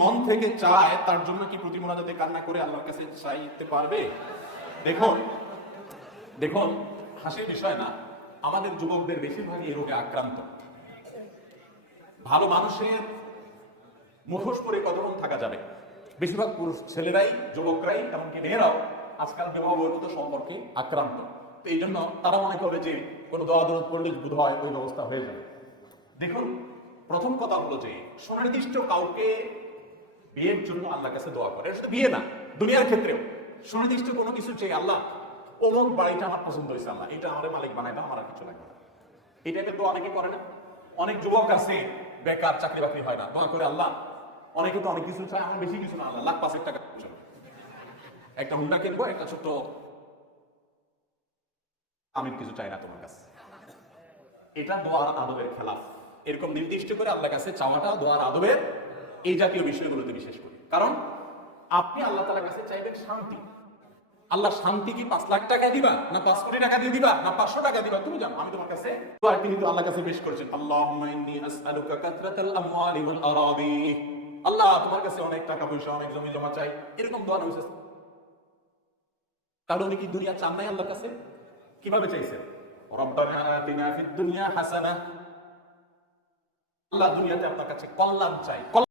মন থেকে চায় তার জন্য কি প্রতি মোনাজাতে কান্না করে আল্লাহর কাছে চাইতে পারবে? দেখুন দেখুন হাসির বিষয় না, আমাদের যুবকদের বেশিরভাগই এই রোগে আক্রান্ত। ভালো মানুষের মুখোশ করে কতক্ষণ থাকা যাবে? বেশিরভাগ পুরুষ ছেলেরাই, যুবকরাই, এমনকি মেয়েরাও আজকাল বিবাহ বহির্ভূত সম্পর্কে আক্রান্ত। তো এই জন্য তারা মনে করে যে কোনো দোয়া দরদ পড়লে বোধ হয় ওই ব্যবস্থা হয়ে যাবে। দেখুন, প্রথম কথা হলো যে সুনির্দিষ্ট কাউকে বিয়ের জন্য আল্লাহর কাছে দোয়া করে, শুধু বিয়ে না, দুনিয়ার ক্ষেত্রেও সুনির্দিষ্ট কোনো কিছু চেয়ে আল্লাহ অমুক বাড়িটা আমার পছন্দ হয়েছে, আল্লাহ এটা আমাদের মালিক বানাই দাও, আমার আর কিছু লাগবে না, এই টাইপের দোয়া অনেকে করে না। অনেক যুবক আছে বেকার, চাকরি বাকরি হয় না, দোয়া করে আল্লাহ, অনেকে তো অনেক কিছু চায়, আমার বেশি কিছু না, আল্লাহ লাখ 5 টাকা একটা হুন্ডা কিনবো, একটা ছোট্ট, আমি কিছু চাই না তোমার কাছে। এটা দোয়ার আদবের খেলাফ। এরকম নির্দিষ্ট করে আল্লাহর কাছে চাওয়াটা দোয়ার আদবের এই জাতীয় বিষয়গুলোতে বিশেষ করে। কারণ আপনি আল্লাহ তাআলার কাছে চাইবেন শান্তি। আল্লাহ শান্তি কি 5 লাখ টাকা দিবা, না 5 কোটি টাকা দিয়ে দিবা, না 500 টাকা দিবা, তুমি জানো। আমি তোমার কাছে দোয়া, তিনি তো আল্লাহর কাছে পেশ করেছেন, আল্লাহুম্মা ইন্নী আসআলুকা কাথরাতাল আমওয়ালি ওয়াল আরাদি। আল্লাহ তোমার কাছে অনেক টাকা পয়সা, অনেক জমি জমা চাই, এরকম দোয়া হয়েছে। তাহলে উনি কি দুনিয়া চান নাই আল্লাহর কাছে? কিভাবে চাইছেন? রব্বানা আতিনা ফিদ দুনিয়া হাসানাহ। আল্লাহ দুনিয়াতে আপনার কাছে কল্যাণ চাই।